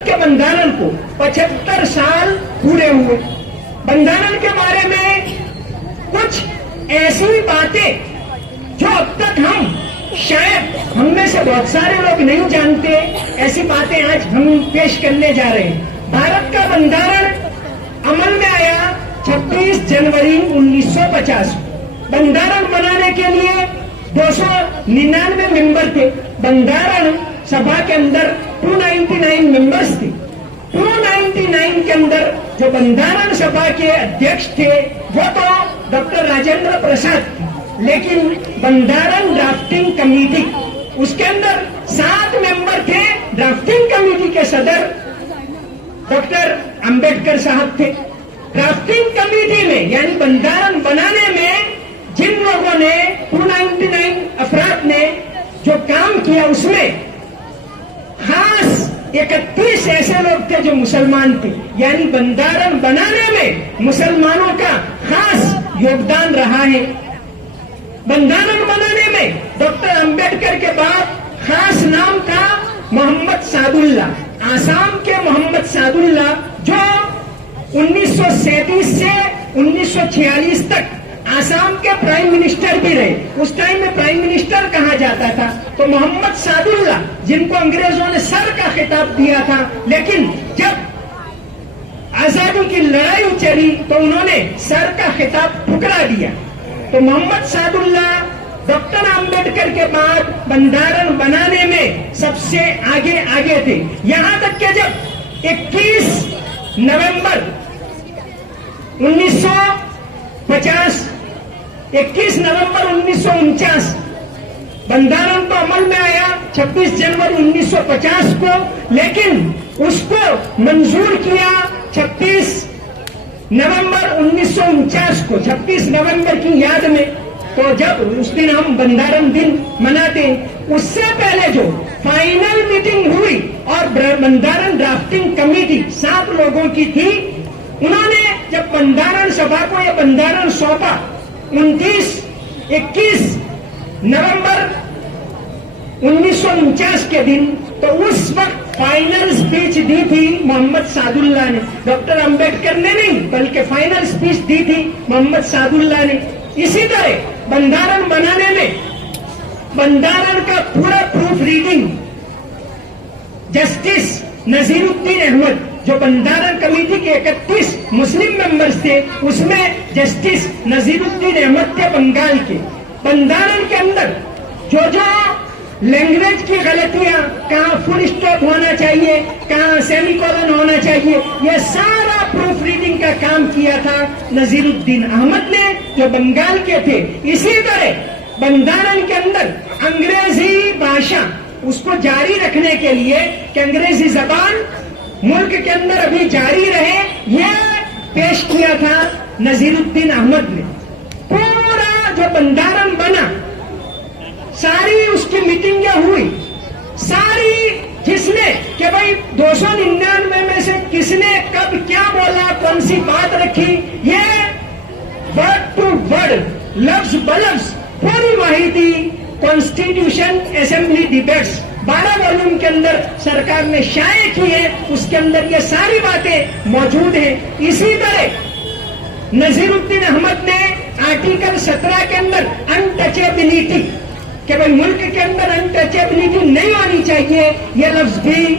के बंधारण को 75 साल पूरे हुए। बंधारण के बारे में कुछ ऐसी बातें जो अब तक हम शायद हम में से बहुत सारे लोग नहीं जानते, ऐसी बातें आज हम पेश करने जा रहे हैं। भारत का बंधारण अमल में आया 26 जनवरी 1950। बंधारण बनाने के लिए 299 मेंबर थे। बंधारण सभा के अंदर 299 मेंबर्स थे। 299 के अंदर जो बंधारण सभा के अध्यक्ष थे वो तो डॉक्टर राजेंद्र प्रसाद थे, लेकिन बंधारण ड्राफ्टिंग कमेटी उसके अंदर 7 मेंबर थे। ड्राफ्टिंग कमेटी के सदर डॉक्टर अंबेडकर साहब थे। ड्राफ्टिंग कमेटी में यानी बंधारण बनाने में जिन लोगों ने 299 अफराद ने जो काम किया उसमें खास 31 ऐसे लोग थे जो मुसलमान थे, यानी बंधारण बनाने में मुसलमानों का खास योगदान रहा है। बंधारण बनाने में डॉक्टर अंबेडकर के बाद खास नाम था मोहम्मद सादुल्ला, आसाम के मोहम्मद सादुल्ला, जो 1937 से 1946 तक आसाम के प्राइम मिनिस्टर भी रहे। उस टाइम में प्राइम मिनिस्टर कहा जाता था। तो मोहम्मद सादुल्ला, जिनको अंग्रेजों ने सर का खिताब दिया था, लेकिन जब आजादी की लड़ाई चली तो उन्होंने सर का खिताब ठुकरा दिया। तो मोहम्मद सादुल्ला डॉक्टर अंबेडकर के बाद बंधारण बनाने में सबसे आगे थे। यहां तक कि जब 21 नवंबर 1949 बंधारण तो अमल में आया 26 जनवरी 1950 को, लेकिन उसको मंजूर किया 26 नवंबर 1949 को, 26 नवंबर की याद में। तो जब उस दिन हम बंधारण दिन मनाते, उससे पहले जो फाइनल मीटिंग हुई और बंधारण ड्राफ्टिंग कमेटी 7 लोगों की थी, उन्होंने जब बंधारण सभा को यह बंधारण सौंपा 21 नवंबर 1949 के दिन, तो उस वक्त फाइनल स्पीच दी थी मोहम्मद सादुल्ला ने। डॉक्टर अंबेडकर ने नहीं, बल्कि फाइनल स्पीच दी थी मोहम्मद सादुल्ला ने। इसी तरह बंधारण बनाने में बंधारण का पूरा proofreading justice Nazeeruddin Ahmed, जो बंधारण कमेटी के 31 मुस्लिम मेंबर्स थे, उसमें जस्टिस नजीरुद्दीन अहमद थे बंगाल के। बंधारण के अंदर जो लैंग्वेज की गलतियां, कहाँ फुल स्टॉप होना चाहिए, कहाँ सेमीकोलन होना चाहिए, यह सारा प्रूफ रीडिंग का काम किया था नजीरुद्दीन अहमद ने, जो बंगाल के थे। इसी तरह बंधारण के अंदर अंग्रेजी भाषा उसको जारी रखने के लिए कि अंग्रेजी जबान मुल्क के अंदर अभी जारी रहे, यह पेश किया था नजीरुद्दीन अहमद ने। पूरा जो बंधारण बना, सारी उसकी मीटिंगें हुई, सारी जिसने कि भाई 299 में से किसने कब क्या बोला, कौन सी बात रखी, ये वर्ड टू वर्ड, लफ्ज बलफ्ज पूरी माहिती कॉन्स्टिट्यूशन असेंबली डिबेट्स 12 वॉल्यूम के अंदर सरकार ने शाये की है। उसके अंदर ये सारी बातें मौजूद हैं। इसी तरह नजीरुद्दीन अहमद ने आर्टिकल 17 के अंदर अनटचेबिलिटी, कि भाई मुल्क के अंदर अनटचेबिलिटी नहीं होनी चाहिए, यह लफ्ज भी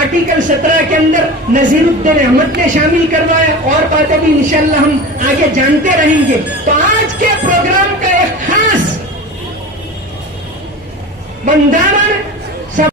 आर्टिकल 17 के अंदर नजीरुद्दीन अहमद ने शामिल करवाया। और बातें भी इंशाअल्लाह हम आगे जानते रहेंगे। तो आज के प्रोग्राम का एक खास बंधारण